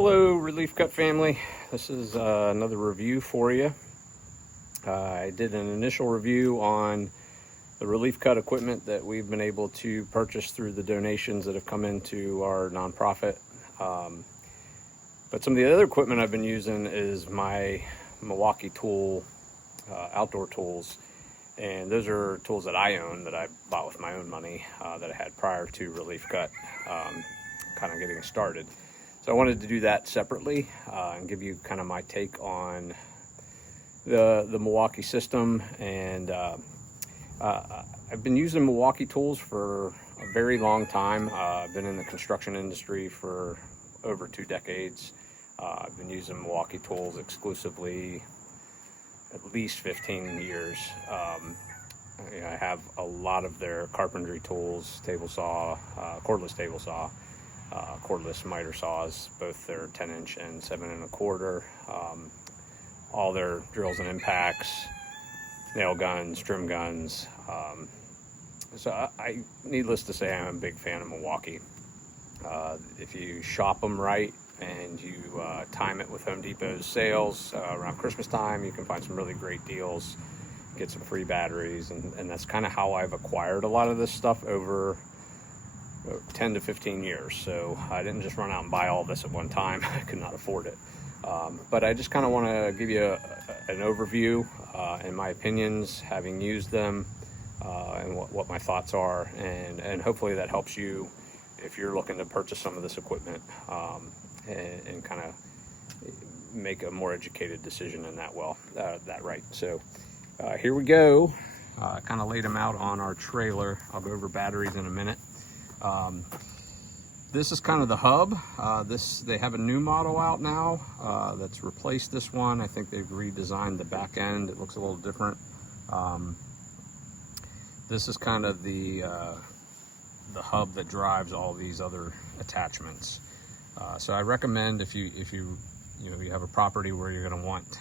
Hello, Relief Cut family. This is another review for you. I did an initial review on the Relief Cut equipment that we've been able to purchase through the donations that have come into our nonprofit. But some of the other equipment I've been using is my Milwaukee Outdoor Tools. And those are tools that I own, that I bought with my own money, that I had prior to Relief Cut kind of getting started. So I wanted to do that separately and give you kind of my take on the Milwaukee system. And I've been using Milwaukee tools for a very long time. I've been in the construction industry for over 2 decades. I've been using Milwaukee tools exclusively at least 15 years. I have a lot of their carpentry tools, table saw, cordless table saw, cordless miter saws, both their 10-inch and 7 1/4, all their drills and impacts, nail guns, trim guns. So needless to say, I'm a big fan of Milwaukee. If you shop them right and you time it with Home Depot's sales around Christmas time, you can find some really great deals, get some free batteries, and that's kind of how I've acquired a lot of this stuff over 10 to 15 years. So I didn't just run out and buy all this at one time. I could not afford it. But I just kind of want to give you an overview and my opinions, having used them, and what my thoughts are, and hopefully that helps you if you're looking to purchase some of this equipment, and kind of make a more educated decision in that right. So here we go. I kind of laid them out on our trailer. I'll go over batteries in a minute. This is kind of the hub. They have a new model out now that's replaced this one. I think they've redesigned the back end. It looks a little different. This is kind of the hub that drives all these other attachments. So I recommend if you have a property where you're going to want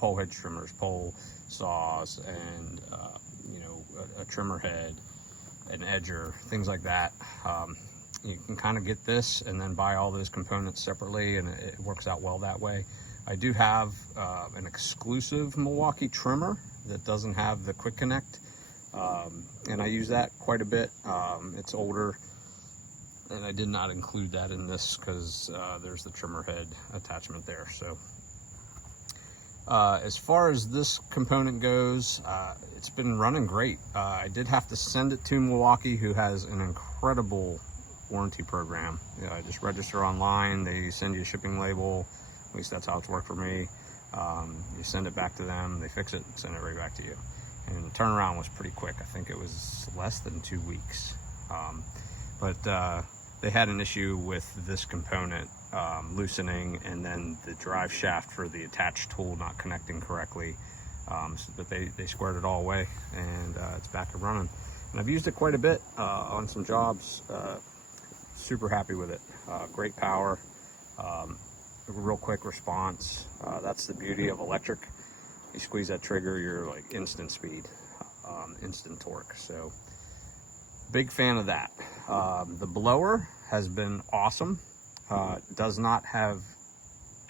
pole head trimmers, pole saws, and a trimmer head, an edger, things like that. You can kind of get this and then buy all those components separately, and it works out well that way. I do have an exclusive Milwaukee trimmer that doesn't have the quick connect, and I use that quite a bit. It's older, and I did not include that in this because there's the trimmer head attachment there. So as far as this component goes, it's been running great. I did have to send it to Milwaukee, who has an incredible warranty program. I just register online, they send you a shipping label. At least that's how it's worked for me. You send it back to them, they fix it, send it right back to you. And the turnaround was pretty quick. I think it was less than 2 weeks. But they had an issue with this component loosening, and then the drive shaft for the attached tool not connecting correctly. But they squared it all away, and it's back and running. And I've used it quite a bit on some jobs. Super happy with it. Great power, real quick response. That's the beauty of electric. You squeeze that trigger, you're like instant speed, instant torque. So big fan of that. The blower has been awesome. Does not have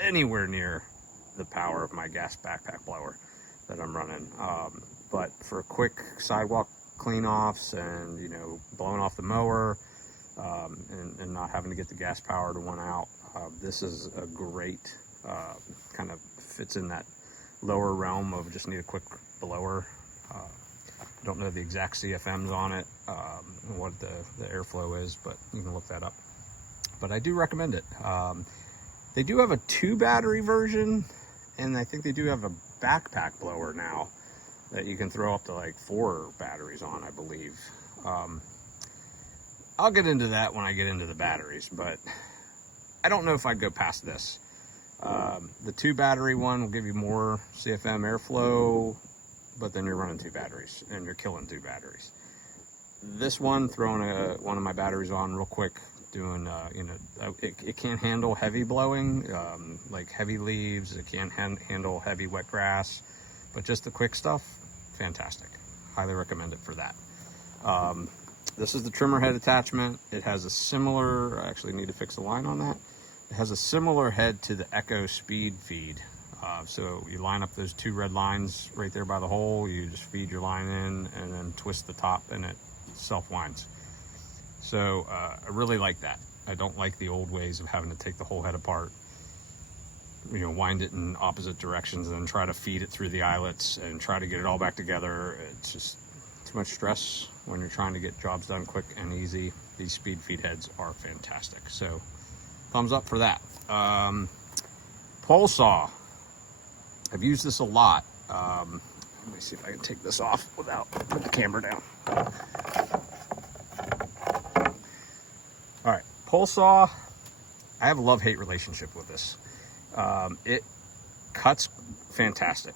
anywhere near the power of my gas backpack blower that I'm running. But for quick sidewalk clean-offs and blowing off the mower, and not having to get the gas powered one out, this is a great, kind of fits in that lower realm of just need a quick blower. Don't know the exact CFMs on it, what the airflow is, but you can look that up. But I do recommend it. They do have a 2 battery version, and I think they do have a backpack blower now that you can throw up to like 4 batteries on, I believe. I'll get into that when I get into the batteries, but I don't know if I'd go past this. The 2 battery one will give you more CFM airflow, but then you're running 2 batteries and you're killing 2 batteries. This one, throwing one of my batteries on real quick, doing it can't handle heavy blowing, like heavy leaves. It can't handle heavy wet grass, but just the quick stuff, fantastic. Highly recommend it for that. This is the trimmer head attachment. It has a similar, I actually need to fix the line on that. has a similar head to the Echo Speed Feed. So you line up those two red lines right there by the hole, you just feed your line in and then twist the top and it self-winds. So I really like that. I don't like the old ways of having to take the whole head apart, you know, wind it in opposite directions and then try to feed it through the eyelets and try to get it all back together. It's just too much stress when you're trying to get jobs done quick and easy. These speed feed heads are fantastic. So thumbs up for that. Pole saw. I've used this a lot. Let me see if I can take this off without putting the camera down. All right, pole saw. I have a love-hate relationship with this. It cuts fantastic.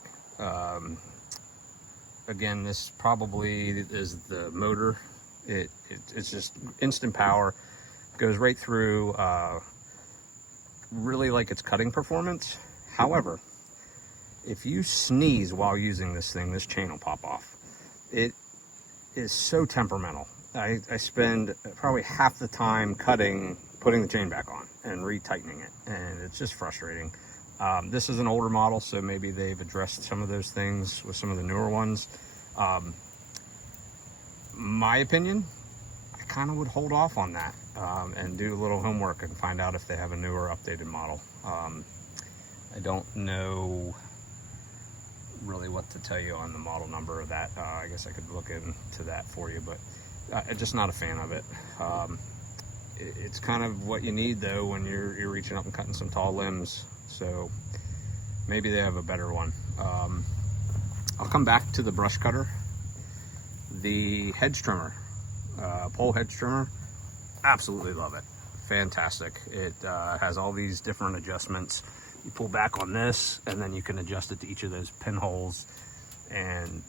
Again, this probably is the motor. It's just instant power. Goes right through. Really like its cutting performance. However, if you sneeze while using this thing, this chain will pop off. It is so temperamental. I spend probably half the time cutting, putting the chain back on and retightening it, and it's just frustrating. This is an older model, so maybe they've addressed some of those things with some of the newer ones. My opinion, I kind of would hold off on that and do a little homework and find out if they have a newer, updated model. I don't know really what to tell you on the model number of that. I guess I could look into that for you, but I'm just not a fan of it. It's kind of what you need though when you're reaching up and cutting some tall limbs. So maybe they have a better one. I'll come back to the brush cutter. The hedge trimmer, pole hedge trimmer, absolutely love it. Fantastic. It has all these different adjustments. You pull back on this and then you can adjust it to each of those pinholes, and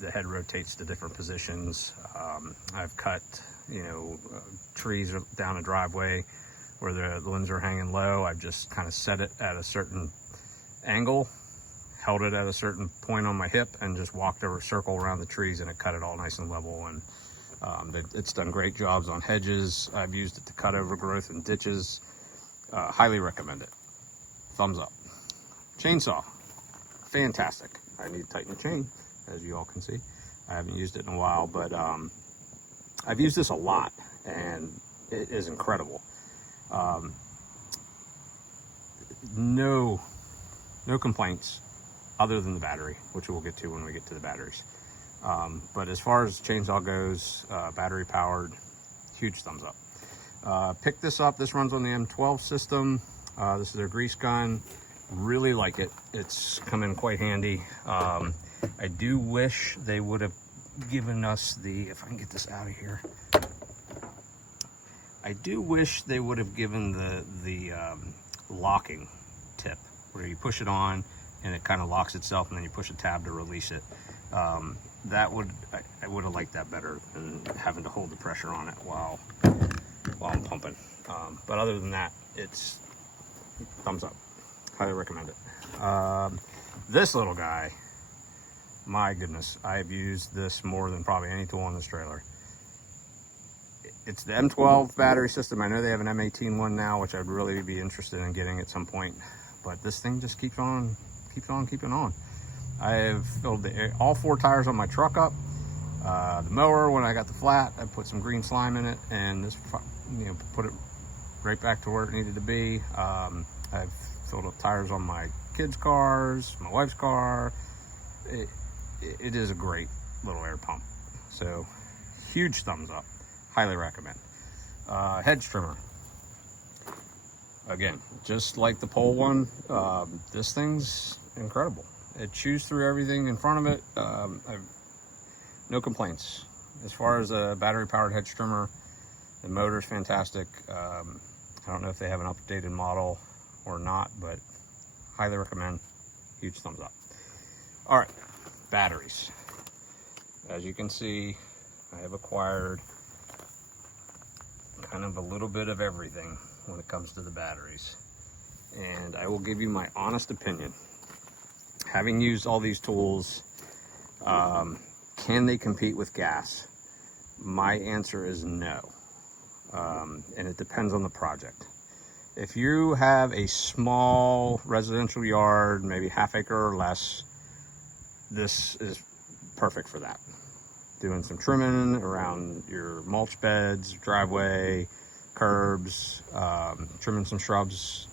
the head rotates to different positions. I've cut, you know, trees down a driveway where the limbs are hanging low. I've just kind of set it at a certain angle, held it at a certain point on my hip, and just walked over a circle around the trees, and it cut it all nice and level. And it's done great jobs on hedges. I've used it to cut overgrowth in ditches. Highly recommend it. Thumbs up. Chainsaw, fantastic. I need to tighten the chain, as you all can see. I haven't used it in a while, but I've used this a lot, and it is incredible. No complaints other than the battery, which we'll get to when we get to the batteries. But as far as chainsaw goes, battery powered, huge thumbs up. Pick this up. This runs on the M12 system. This is their grease gun. Really like it. It's come in quite handy. I do wish they would have given us the, if I can get this out of here, I do wish they would have given the locking tip where you push it on and it kind of locks itself, and then you push a tab to release it. That would, I would have liked that better than having to hold the pressure on it while I'm pumping. But other than that, it's thumbs up. Highly recommend it. This little guy, my goodness, I've used this more than probably any tool on this trailer. It's the M12 battery system. I know they have an M18 one now, which I'd really be interested in getting at some point. But this thing just keeps on keeping on. I have filled all 4 tires on my truck up. The mower, when I got the flat, I put some green slime in it, and this, you know, put it right back to where it needed to be. I've filled up tires on my kids' cars, my wife's car. It is a great little air pump. So huge thumbs up. Highly recommend. Hedge trimmer. Again, just like the pole one, this thing's incredible. It chews through everything in front of it. I've no complaints. As far as a battery-powered hedge trimmer, the motor's fantastic. I don't know if they have an updated model or not, but highly recommend. Huge thumbs up. All right, batteries. As you can see, I have acquired kind of a little bit of everything when it comes to the batteries. And I will give you my honest opinion. Having used all these tools, can they compete with gas? My answer is no. And it depends on the project. If you have a small residential yard, maybe half acre or less, this is perfect for that. Doing some trimming around your mulch beds, driveway, curbs, trimming some shrubs,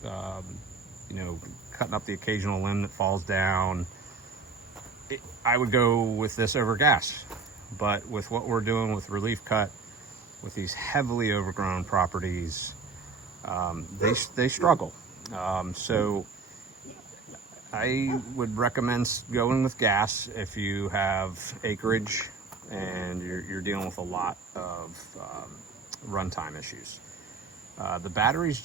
you know, cutting up the occasional limb that falls down. I would go with this over gas, but with what we're doing with Relief Cut, with these heavily overgrown properties, they struggle. So I would recommend going with gas if you have acreage and you're dealing with a lot of runtime issues. The batteries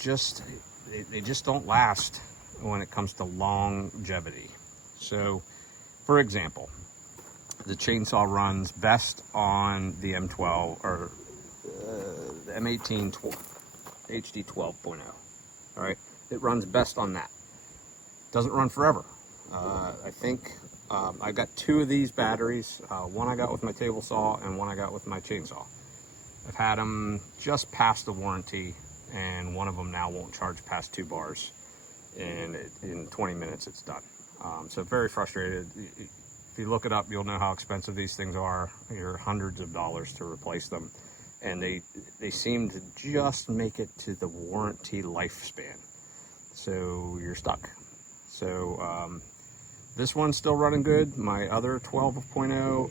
they just don't last when it comes to longevity. So, for example, the chainsaw runs best on the M12 or the M18 HD 12.0. All right, it runs best on that. Doesn't run forever. I think I got 2 of these batteries. One I got with my table saw and one I got with my chainsaw. I've had them just past the warranty, and one of them now won't charge past 2 bars. And in 20 minutes it's done. So very frustrated. If you look it up, you'll know how expensive these things are. You're hundreds of dollars to replace them, and they seem to just make it to the warranty lifespan, so you're stuck. So this one's still running good. My other 12.0,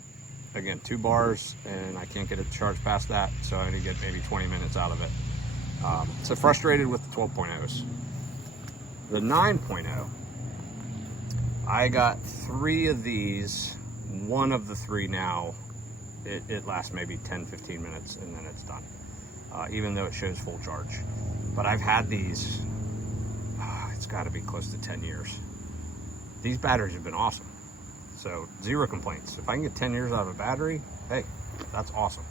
again, 2 bars, and I can't get it to charge past that, so I need to get maybe 20 minutes out of it. So frustrated with the 12.0s. The 9.0, I got 3 of these. One of the 3 now, it lasts maybe 10-15 minutes and then it's done, even though it shows full charge. But I've had these, it's got to be close to 10 years. These batteries have been awesome, so 0 complaints. If I can get 10 years out of a battery, hey, that's awesome.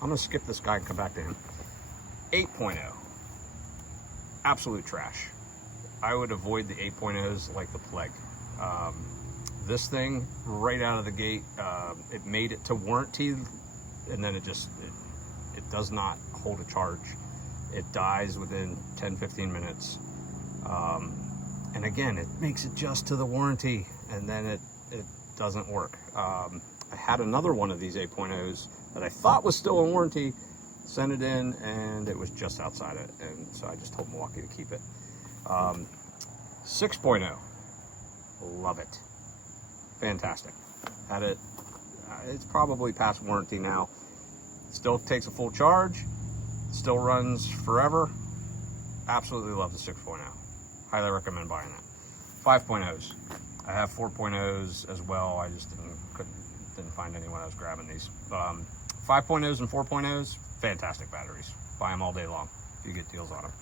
I'm gonna skip this guy and come back to him. 8.0, absolute trash. I would avoid the 8.0s like the plague. This thing, right out of the gate, it made it to warranty, and then it does not hold a charge. It dies within 10-15 minutes. And again, it makes it just to the warranty, and then it doesn't work. I had another one of these 8.0s that I thought was still in warranty, sent it in, and it was just outside it, and so I just told Milwaukee to keep it. 6.0, love it. Fantastic. Had it, it's probably past warranty now. Still takes a full charge, still runs forever. Absolutely love the 6.0. Highly recommend buying that. 5.0s. I have 4.0s as well. I just didn't find any when I was grabbing these. 5.0s and 4.0s, fantastic batteries. Buy them all day long if you get deals on them.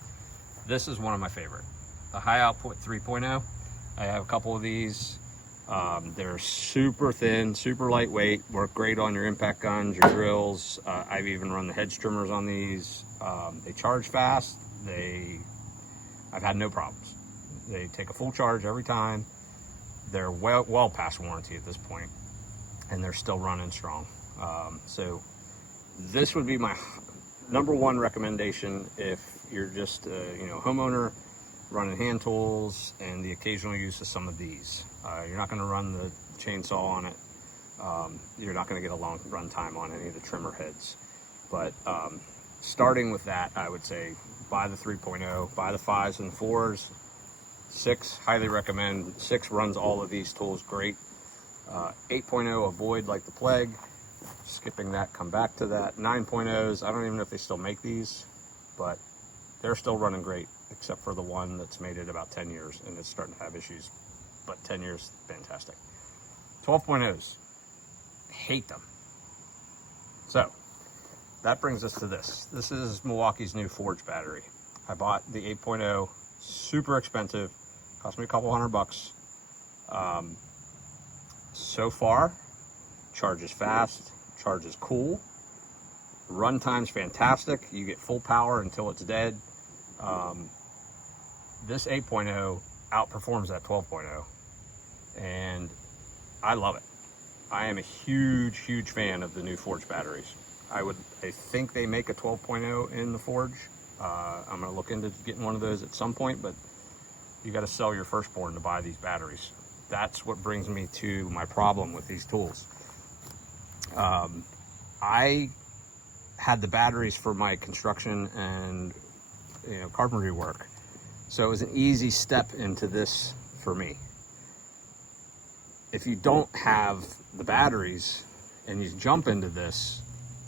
This is one of my favorite. The high output 3.0. I have a couple of these. They're super thin, super lightweight, work great on your impact guns, your drills. I've even run the hedge trimmers on these. They charge fast. I've had no problems. They take a full charge every time. They're well past warranty at this point, and they're still running strong. So this would be my number 1 recommendation if you're just a homeowner running hand tools and the occasional use of some of these. You're not going to run the chainsaw on it. You're not going to get a long run time on any of the trimmer heads. But starting with that, I would say buy the 3.0, buy the 5s and 4s. 6, highly recommend. 6 runs all of these tools great. 8.0, avoid like the plague. Skipping that, come back to that. 9.0s, I don't even know if they still make these, but they're still running great, except for the one that's made it about 10 years and it's starting to have issues. But 10 years, fantastic. 12.0s, hate them. So that brings us to this. This is Milwaukee's new Forge battery. I bought the 8.0, super expensive, cost me a couple $100. So far, charges fast, charges cool, runtime's fantastic. You get full power until it's dead. This 8.0 outperforms that 12.0, and I love it. I am a huge fan of the new Forge batteries. I think they make a 12.0 in the Forge. I'm going to look into getting one of those at some point, but you got to sell your firstborn to buy these batteries. That's what brings me to my problem with these tools. I had the batteries for my construction and carpentry work, so it was an easy step into this for me. If you don't have the batteries and you jump into this,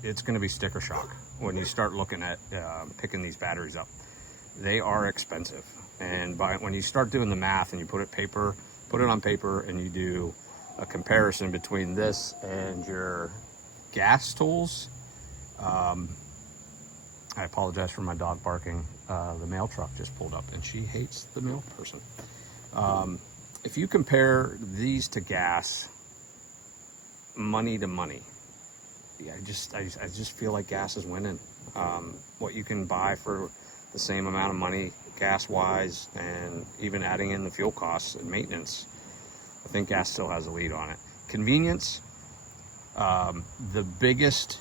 it's going to be sticker shock when you start looking at picking these batteries up. They are expensive, and when you start doing the math and you put it on paper and you do a comparison between this and your gas tools. I apologize for my dog barking. The mail truck just pulled up and she hates the mail person. If you compare these to gas, money to money, I just feel like gas is winning. What you can buy for the same amount of money gas wise, and even adding in the fuel costs and maintenance, I think gas still has a lead on it. Convenience, the biggest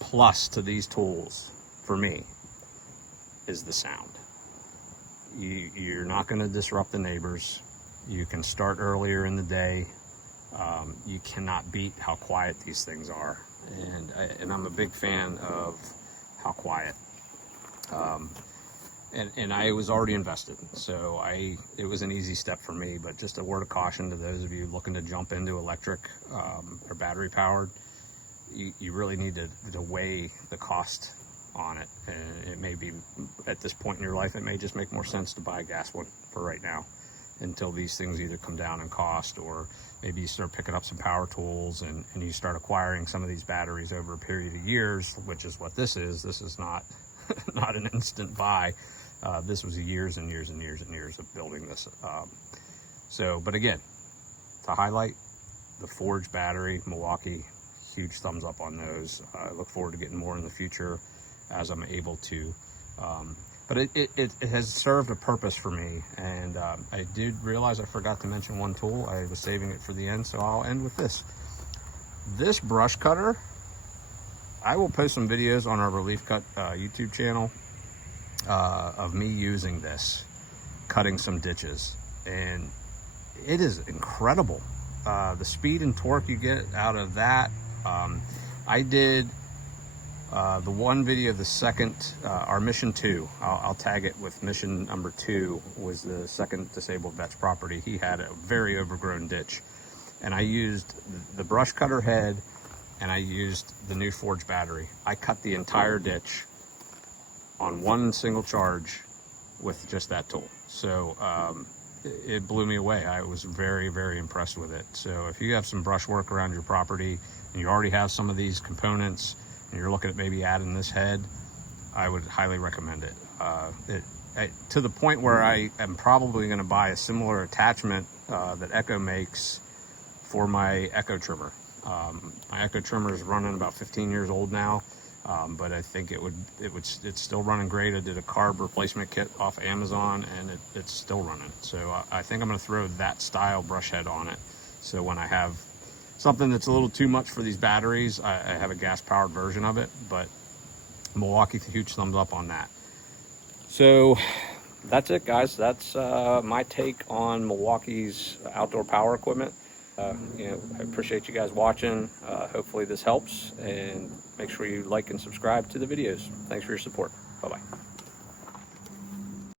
plus to these tools for me is the sound. You're not going to disrupt the neighbors. You can start earlier in the day. You cannot beat how quiet these things are, and I'm a big fan of how quiet. And I was already invested, so it was an easy step for me. But just a word of caution to those of you looking to jump into electric or battery powered, you really need to weigh the cost on it. And it may be, at this point in your life, it may just make more sense to buy a gas one for right now, until these things either come down in cost, or maybe you start picking up some power tools and you start acquiring some of these batteries over a period of years, which is what this is. This is not not an instant buy. This was years and years and years and years of building this. But again, to highlight, the Forge battery, Milwaukee, huge thumbs up on those. I look forward to getting more in the future as I'm able to. But it has served a purpose for me, and I did realize I forgot to mention one tool. I was saving it for the end, so I'll end with this. This brush cutter, I will post some videos on our Relief Cut YouTube channel of me using this, cutting some ditches, and it is incredible. The speed and torque you get out of that. I did the one video, the second, our mission 2, I'll tag it with mission number 2, was the second disabled vet's property. He had a very overgrown ditch, and I used the brush cutter head, and I used the new Forge battery. I cut the entire ditch on one single charge with just that tool. So it blew me away. I was very, very impressed with it. So if you have some brush work around your property and you already have some of these components and you're looking at maybe adding this head, I would highly recommend it. To the point where I am probably going to buy a similar attachment that Echo makes for my Echo trimmer. My Echo trimmer is running about 15 years old now, but I think it's still running great. I did a carb replacement kit off Amazon, and it's still running. So I think I'm going to throw that style brush head on it. So when I have something that's a little too much for these batteries, I have a gas powered version of it. But Milwaukee, huge thumbs up on that. So that's it, guys. That's my take on Milwaukee's outdoor power equipment. I appreciate you guys watching. Hopefully this helps, and make sure you like and subscribe to the videos. Thanks for your support. Bye-bye.